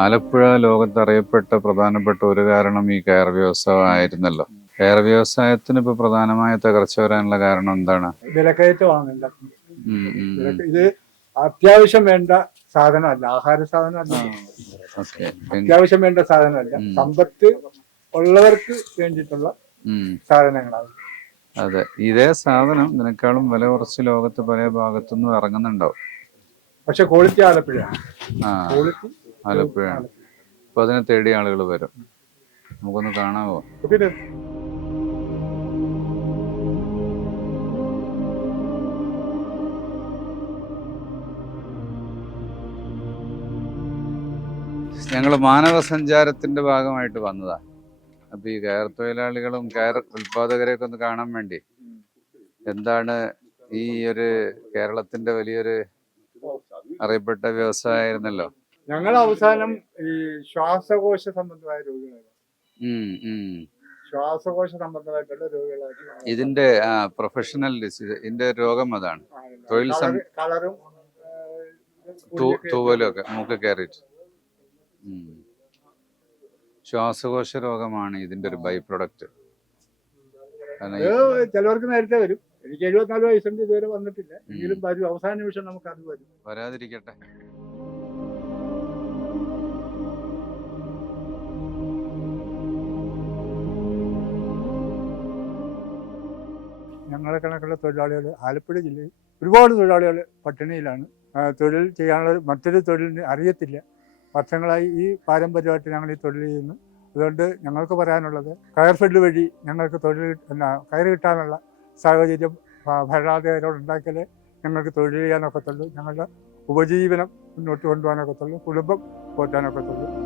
ആലപ്പുഴ ലോകത്ത് അറിയപ്പെട്ട പ്രധാനപ്പെട്ട ഒരു കാരണം ഈ കയർ വ്യവസായമായിരുന്നല്ലോ. കയർ വ്യവസായത്തിന് ഇപ്പൊ പ്രധാനമായ തകർച്ച വരാനുള്ള കാരണം എന്താണ്? വിലക്കയറ്റമാണ് ഇത് അത്യാവശ്യം വേണ്ട സാധനമല്ല ആഹാര സാധനമല്ല. അത്യാവശ്യം വേണ്ട സാധനമല്ല. സമ്പത്ത് ഉള്ളവർക്ക് വേണ്ടിയിട്ടുള്ള സാധനങ്ങളാണ്. അതെ. ഇതേ സാധനം ഇതിനേക്കാളും വില കുറച്ച് ലോകത്ത് പല ഭാഗത്തുനിന്നും ഇറങ്ങുന്നുണ്ടാവും. പക്ഷെ ക്വാളിറ്റി ആലപ്പുഴ ക്വാളിറ്റി ആലപ്പുഴയാണ്. അപ്പൊ അതിനെ തേടി ആളുകൾ വരും. നമുക്കൊന്ന് കാണാമോ ഞങ്ങൾ മാനവ സഞ്ചാരത്തിന്റെ ഭാഗമായിട്ട് വന്നതാ. അപ്പൊ ഈ കയർ തൊഴിലാളികളും കയർ ഉൽപാദകരെയൊക്കെ ഒന്ന് കാണാൻ വേണ്ടി. എന്താണ് ഈ ഒരു കേരളത്തിന്റെ വലിയൊരു അറിയപ്പെട്ട വ്യവസായമായിരുന്നല്ലോ? ഞങ്ങൾ അവസാനം ഈ ശ്വാസകോശ സംബന്ധമായ ഉം. ശ്വാസകോശ സംബന്ധമായിട്ടുള്ള രോഗികളായിട്ട് ഇതിന്റെ പ്രൊഫഷണൽ ഇതിന്റെ രോഗം അതാണ്. തൊഴിൽ കളറും തൂവലൊക്കെ മൂക്ക് കയറിയിട്ട്. ശ്വാസകോശ രോഗമാണ് ഇതിന്റെ ഒരു ബൈ പ്രൊഡക്റ്റ് ചിലവർക്ക് നേരത്തെ വരും. എനിക്ക് എഴുപത്തിനാല് വയസ്സുണ്ട് ഇതുവരെ വന്നിട്ടില്ല. എങ്കിലും വരും. അവസാന നിമിഷം നമുക്ക് അത് വരും. വരാതിരിക്കട്ടെ. ഞങ്ങളെ കണക്കുള്ള തൊഴിലാളികൾ ആലപ്പുഴ ജില്ലയിൽ ഒരുപാട് തൊഴിലാളികൾ പട്ടിണിയിലാണ്. തൊഴിൽ ചെയ്യാനുള്ള മറ്റൊരു തൊഴിലിന് അറിയത്തില്ല. വർഷങ്ങളായി ഈ പാരമ്പര്യമായിട്ട് ഞങ്ങൾ ഈ തൊഴിൽ ചെയ്യുന്നു. അതുകൊണ്ട് ഞങ്ങൾക്ക് പറയാനുള്ളത് കയർ ഫെഡ് വഴി ഞങ്ങൾക്ക് തൊഴിൽ എന്നാ കയർ കിട്ടാനുള്ള സാഹചര്യം ഭ- ഭരണാധികാരികളോട് ഉണ്ടാക്കിയാലേ ഞങ്ങൾക്ക് തൊഴിൽ ചെയ്യാനൊക്കത്തുള്ളൂ. ഞങ്ങളുടെ ഉപജീവനം മുന്നോട്ട് കൊണ്ടുപോകാനൊക്കത്തുള്ളൂ. കുടുംബം പോറ്റാനൊക്കത്തുള്ളൂ.